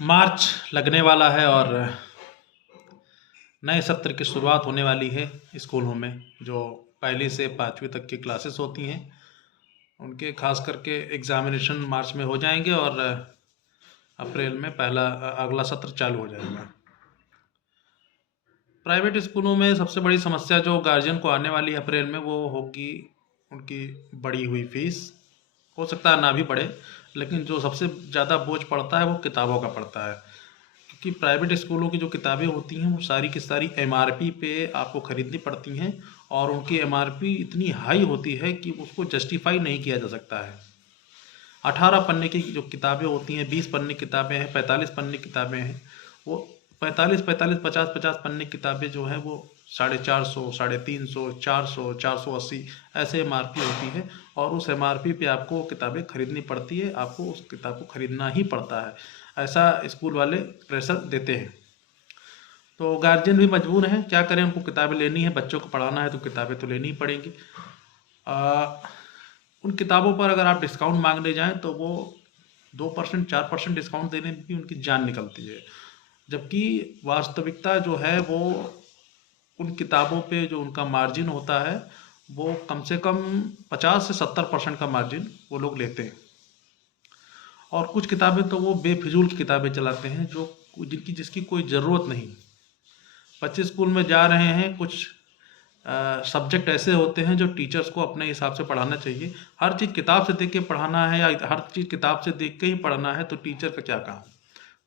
मार्च लगने वाला है और नए सत्र की शुरुआत होने वाली है स्कूलों में। जो पहली से पाँचवीं तक की क्लासेस होती हैं उनके खास करके एग्ज़ामिनेशन मार्च में हो जाएंगे और अप्रैल में अगला सत्र चालू हो जाएगा। प्राइवेट स्कूलों में सबसे बड़ी समस्या जो गार्जियन को आने वाली है अप्रैल में वो होगी उनकी बढ़ी हुई फीस। हो सकता है ना भी बढ़े, लेकिन जो सबसे ज़्यादा बोझ पड़ता है वो किताबों का पड़ता है, क्योंकि प्राइवेट स्कूलों की जो किताबें होती हैं वो सारी की सारी एमआरपी पे आपको ख़रीदनी पड़ती हैं और उनकी एमआरपी इतनी हाई होती है कि उसको जस्टिफाई नहीं किया जा सकता है। 18 पन्ने की जो किताबें होती हैं, 20 पन्ने किताबें हैं, 45 पन्ने किताबें हैं, वो 45 45 50 50 पन्ने किताबें जो हैं वो 450, 350, 400, 480 ऐसे एमआरपी होती है और उस एमआरपी पे आपको किताबें खरीदनी पड़ती है। आपको उस किताब को खरीदना ही पड़ता है, ऐसा स्कूल वाले प्रेशर देते हैं। तो गार्जियन भी मजबूर हैं, क्या करें, उनको किताबें लेनी है, बच्चों को पढ़ाना है तो किताबें तो लेनी ही पड़ेंगी। उन किताबों पर अगर आप डिस्काउंट मांगने जाएं तो वो 2% 4% डिस्काउंट देने में भी उनकी जान निकलती है, जबकि वास्तविकता जो है वो उन किताबों पे जो उनका मार्जिन होता है वो कम से कम 50 से 70% का मार्जिन वो लोग लेते हैं। और कुछ किताबें तो वो बेफिजूल की किताबें चलाते हैं जो जिसकी कोई ज़रूरत नहीं। बच्चे स्कूल में जा रहे हैं, कुछ सब्जेक्ट ऐसे होते हैं जो टीचर्स को अपने हिसाब से पढ़ाना चाहिए। हर चीज़ किताब से देख के पढ़ाना है या हर चीज़ किताब से देख के ही पढ़ना है तो टीचर का क्या काम।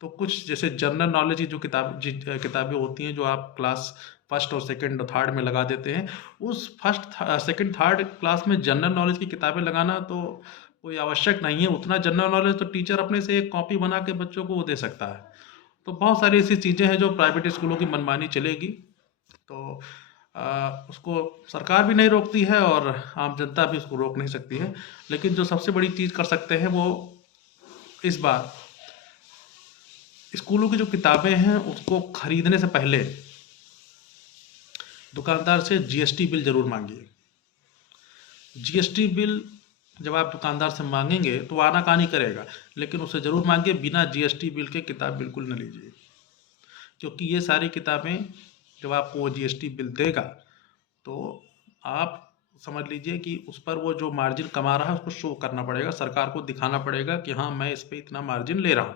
तो कुछ जैसे जनरल नॉलेज की जो किताबें होती हैं जो आप क्लास फर्स्ट और सेकंड और थर्ड में लगा देते हैं, उस फर्स्ट सेकंड थर्ड क्लास में जनरल नॉलेज की किताबें लगाना तो कोई आवश्यक नहीं है। उतना जनरल नॉलेज तो टीचर अपने से एक कॉपी बना के बच्चों को वो दे सकता है। तो बहुत सारी ऐसी चीज़ें हैं जो प्राइवेट स्कूलों की मनमानी चलेगी, तो उसको सरकार भी नहीं रोकती है और आम जनता भी उसको रोक नहीं सकती है। लेकिन जो सबसे बड़ी चीज़ कर सकते हैं वो इस बार स्कूलों की जो किताबें हैं उसको खरीदने से पहले दुकानदार से जीएसटी बिल ज़रूर मांगिए। जीएसटी बिल जब आप दुकानदार से मांगेंगे तो आनाकानी करेगा, लेकिन उसे ज़रूर मांगिए। बिना जीएसटी बिल के किताब बिल्कुल न लीजिए, क्योंकि ये सारी किताबें जब आपको वो जीएसटी बिल देगा तो आप समझ लीजिए कि उस पर वो जो मार्जिन कमा रहा है उसको शो करना पड़ेगा, सरकार को दिखाना पड़ेगा कि हाँ मैं इस पे इतना मार्जिन ले रहा हूँ।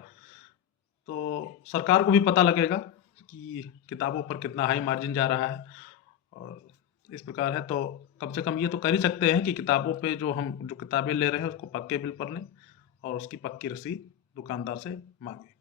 तो सरकार को भी पता लगेगा कि किताबों पर कितना हाई मार्जिन जा रहा है और इस प्रकार है। तो कम से कम ये तो कर ही सकते हैं कि किताबों पे जो किताबें ले रहे हैं उसको पक्के बिल पर लें और उसकी पक्की रसीद दुकानदार से मांगें।